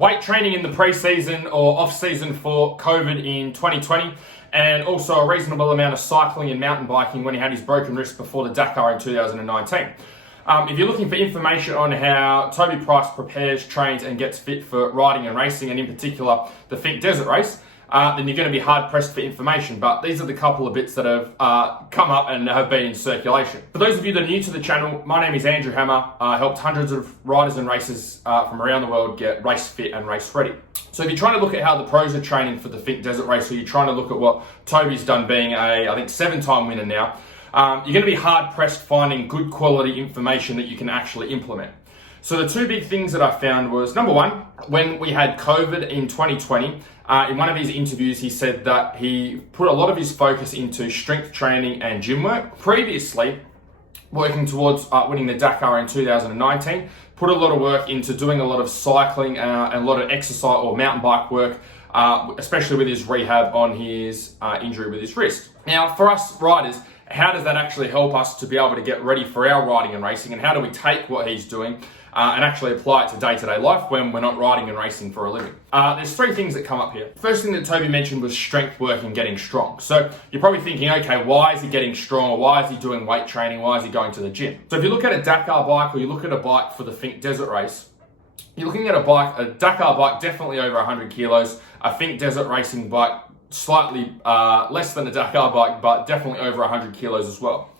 Weight training in the pre-season or off-season for COVID in 2020, and also a reasonable amount of cycling and mountain biking when he had his broken wrist before the Dakar in 2019. If you're looking for information on how Toby Price prepares, trains and gets fit for riding and racing, and in particular the Finke Desert Race, then you're going to be hard pressed for information. But these are the couple of bits that have come up and have been in circulation. For those of you that are new to the channel, my name is Andrew Hammer. I helped hundreds of riders and racers from around the world get race fit and race ready. So if you're trying to look at how the pros are training for the Finke Desert Race, or you're trying to look at what Toby's done being I think 7-time winner now, you're going to be hard pressed finding good quality information that you can actually implement. So the two big things that I found was, number one, when we had COVID in 2020, in one of his interviews, he said that he put a lot of his focus into strength training and gym work. Previously, working towards winning the Dakar in 2019, put a lot of work into doing a lot of cycling and a lot of exercise or mountain bike work, especially with his rehab on his injury with his wrist. Now, for us riders, how does that actually help us to be able to get ready for our riding and racing, and how do we take what he's doing and actually apply it to day-to-day life when we're not riding and racing for a living? There's three things that come up here. First thing that Toby mentioned was strength work and getting strong. So you're probably thinking, okay, why is he getting strong, or why is he doing weight training, why is he going to the gym? So if you look at a Dakar bike, or you look at a bike for the Finke Desert Race, you're looking at a Dakar bike definitely over 100 kilos, a Finke Desert racing bike slightly less than a Dakar bike, but definitely over 100 kilos as well.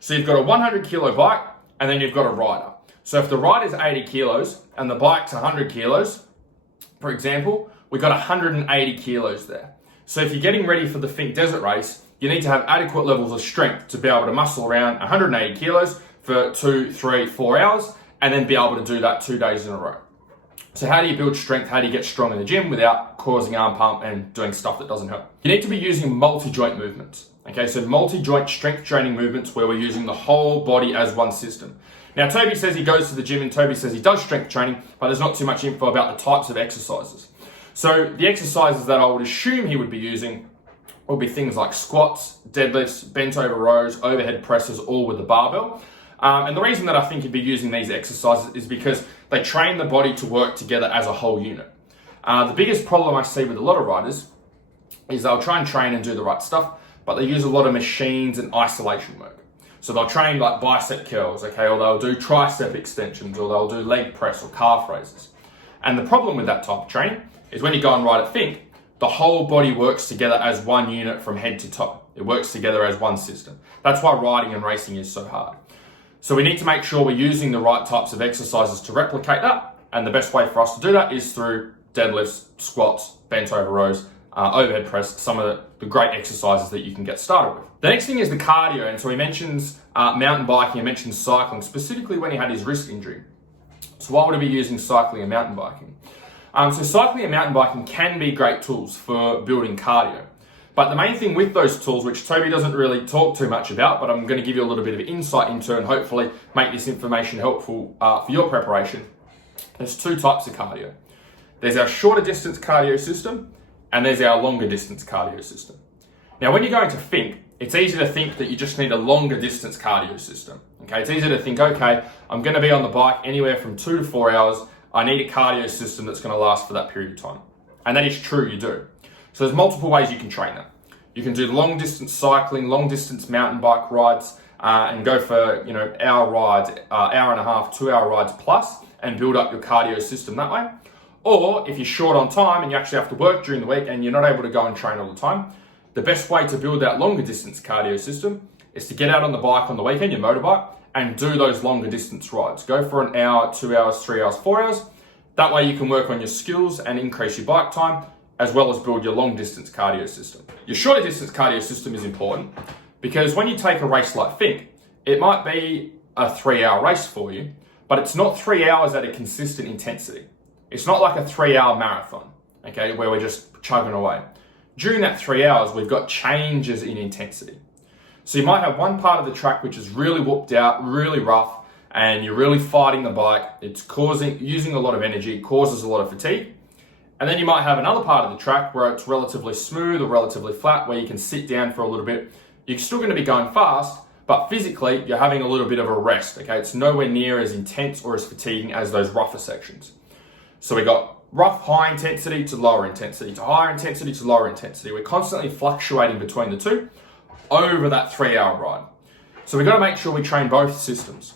So you've got a 100 kilo bike, and then you've got a rider. So if the rider's 80 kilos and the bike's 100 kilos, for example, we've got 180 kilos there. So if you're getting ready for the Finke Desert Race, you need to have adequate levels of strength to be able to muscle around 180 kilos for 2, 3, 4 hours, and then be able to do that 2 days in a row. So how do you build strength? How do you get strong in the gym without causing arm pump and doing stuff that doesn't help? You need to be using multi-joint movements. Okay, so multi-joint strength training movements where we're using the whole body as one system. Now, Toby says he goes to the gym and Toby says he does strength training, but there's not too much info about the types of exercises. So the exercises that I would assume he would be using will be things like squats, deadlifts, bent over rows, overhead presses, all with the barbell. And the reason that I think he'd be using these exercises is because they train the body to work together as a whole unit. The biggest problem I see with a lot of riders is they'll try and train and do the right stuff, but they use a lot of machines and isolation work. So they'll train like bicep curls, okay, or they'll do tricep extensions, or they'll do leg press or calf raises. And the problem with that type of training is when you go and ride at Finke, the whole body works together as one unit from head to toe. It works together as one system. That's why riding and racing is so hard. So we need to make sure we're using the right types of exercises to replicate that. And the best way for us to do that is through deadlifts, squats, bent over rows, overhead press, some of the great exercises that you can get started with. The next thing is the cardio. And so he mentions mountain biking, he mentions cycling, specifically when he had his wrist injury. So why would he be using cycling and mountain biking? So cycling and mountain biking can be great tools for building cardio. But the main thing with those tools, which Toby doesn't really talk too much about, but I'm going to give you a little bit of insight into and hopefully make this information helpful for your preparation, there's two types of cardio. There's our shorter distance cardio system, and there's our longer distance cardio system. Now, when you're going to Finke, it's easy to think that you just need a longer distance cardio system. Okay, it's easy to think, okay, I'm going to be on the bike anywhere from 2 to 4 hours. I need a cardio system that's going to last for that period of time. And that is true, you do. So there's multiple ways you can train that. You can do long distance cycling, long distance mountain bike rides, and go for hour rides, hour and a half, 2 hour rides plus, and build up your cardio system that way. Or if you're short on time and you actually have to work during the week and you're not able to go and train all the time, the best way to build that longer distance cardio system is to get out on the bike on the weekend, your motorbike, and do those longer distance rides. Go for an hour, 2 hours, 3 hours, 4 hours. That way you can work on your skills and increase your bike time, as well as build your long distance cardio system. Your shorter distance cardio system is important because when you take a race like Finke, it might be a 3 hour race for you, but it's not 3 hours at a consistent intensity. It's not like a 3 hour marathon, okay, where we're just chugging away. During that 3 hours, we've got changes in intensity. So you might have one part of the track which is really whooped out, really rough, and you're really fighting the bike. It's using a lot of energy, it causes a lot of fatigue. And then you might have another part of the track where it's relatively smooth or relatively flat, where you can sit down for a little bit. You're still going to be going fast, but physically you're having a little bit of a rest, okay? It's nowhere near as intense or as fatiguing as those rougher sections. So we got rough high intensity to lower intensity, to higher intensity to lower intensity. We're constantly fluctuating between the two over that 3-hour ride. So we've got to make sure we train both systems.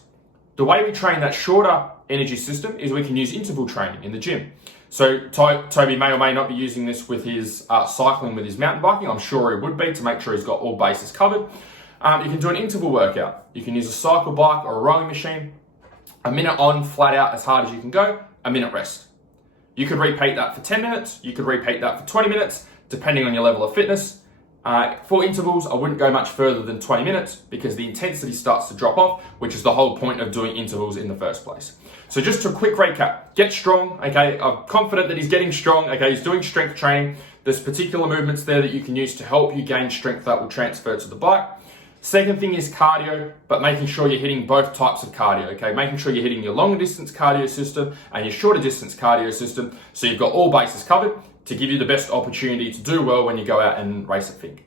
The way we train that shorter energy system is we can use interval training in the gym. So Toby may or may not be using this with his cycling, with his mountain biking. I'm sure he would be, to make sure he's got all bases covered. You can do an interval workout. You can use a cycle bike or a rowing machine. A minute on, flat out, as hard as you can go, a minute rest. You could repeat that for 10 minutes. You could repeat that for 20 minutes, depending on your level of fitness. For intervals, I wouldn't go much further than 20 minutes because the intensity starts to drop off, which is the whole point of doing intervals in the first place. So just a quick recap, get strong, okay? I'm confident that he's getting strong, okay? He's doing strength training. There's particular movements there that you can use to help you gain strength that will transfer to the bike. Second thing is cardio, but making sure you're hitting both types of cardio, okay? Making sure you're hitting your longer distance cardio system and your shorter distance cardio system, so you've got all bases covered to give you the best opportunity to do well when you go out and race at Finke.